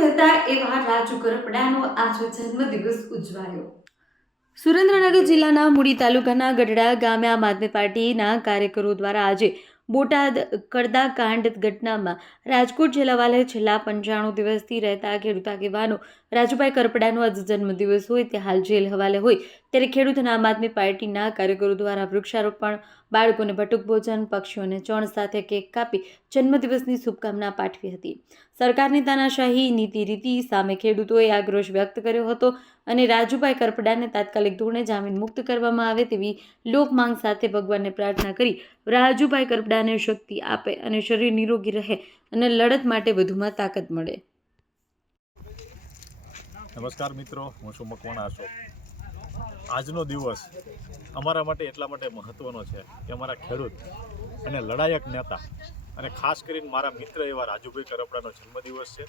નેતા એવા રાજુ કરપડાનો આજે જન્મદિવસ ઉજવાયો। સુરેન્દ્રનગર જિલ્લાના મૂડી તાલુકાના ગઢડા ગામે આમ આદમી પાર્ટીના કાર્યકરો દ્વારા આજે બોટાદ કડદાકાંડ ઘટનામાં રાજકોટ જેલ હવાલે છેલ્લા 95 દિવસથી રહેતા ખેડૂત આગેવાનો રાજુભાઈ કરપડાનો આજે જન્મદિવસ હોય તે હાલ જેલ હવાલે હોય ત્યારે ખેડૂતોના આમ આદમી પાર્ટીના કાર્યકરો દ્વારા વૃક્ષારોપણ, બાળકોને બટુક ભોજન, પક્ષીઓને ચણ સાથે કેક કાપી જન્મદિવસની શુભકામના પાઠવી હતી। સરકારની તાનાશાહી નીતિ રીતિ સામે ખેડૂતોએ આક્રોશ વ્યક્ત કર્યો હતો અને રાજુભાઈ કરપડાને તાત્કાલિક ધોરણે જામીન મુક્ત કરવામાં આવે તેવી લોક માંગ સાથે ભગવાનને પ્રાર્થના કરી રાજુભાઈ કરપડાને શક્તિ આપે અને શરીર નિરોગી રહે અને લડત માટે વધુમાં તાકાત મળે। નમસ્કાર મિત્રો, હું છું મકવાણા અશોક। આજનો દિવસ અમારા માટે એટલા માટે મહત્વનો છે કે અમારા ખેડૂત અને લડાયક નેતા અને ખાસ કરીને મારા મિત્ર એવા રાજુભાઈ કરપડાનો જન્મદિવસ છે।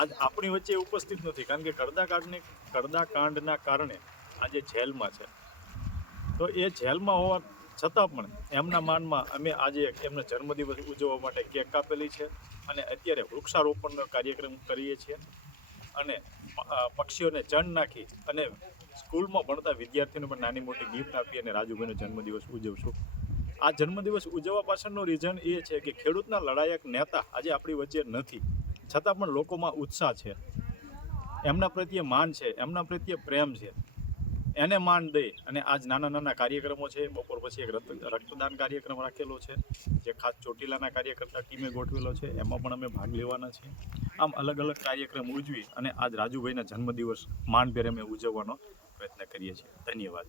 આજ આપણી વચ્ચે ઉપસ્થિત નથી કારણ કે કડદાકાંડના કારણે આજે જેલમાં છે। તો એ જેલમાં હોવા છતાં પણ એમના માનમાં અમે આજે એમનો જન્મદિવસ ઉજવવા માટે કેક કાપેલી છે અને અત્યારે વૃક્ષારોપણનો કાર્યક્રમ કરીએ છીએ અને પક્ષીઓને ચણ નાખી અને સ્કૂલમાં ભણતા વિદ્યાર્થીઓને પણ નાની મોટી ગિફ્ટ આપી અને રાજુભાઈનો જન્મદિવસ ઉજવશું। આ જન્મદિવસ ઉજવવા પાછળનો રીઝન એ છે કે ખેડૂતના લડાયક નેતા આજે આપણી વચ્ચે નથી, છતાં પણ લોકોમાં ઉત્સાહ છે, એમના પ્રત્યે માન છે, એમના પ્રત્યે પ્રેમ છે, એને માન દઈ અને આજ નાના નાના કાર્યક્રમો છે। બપોર પછી એક રક્તદાન કાર્યક્રમ રાખેલો છે જે ખાસ ચોટીલાના કાર્યકર્તા ટીમે ગોઠવેલો છે, એમાં પણ અમે ભાગ લેવાના છીએ। આમ અલગ અલગ કાર્યક્રમ ઉજવી અને આજ રાજુભાઈના જન્મદિવસ માનભેર અમે ઉજવવાનો પ્રયત્ન કરીએ છીએ। ધન્યવાદ।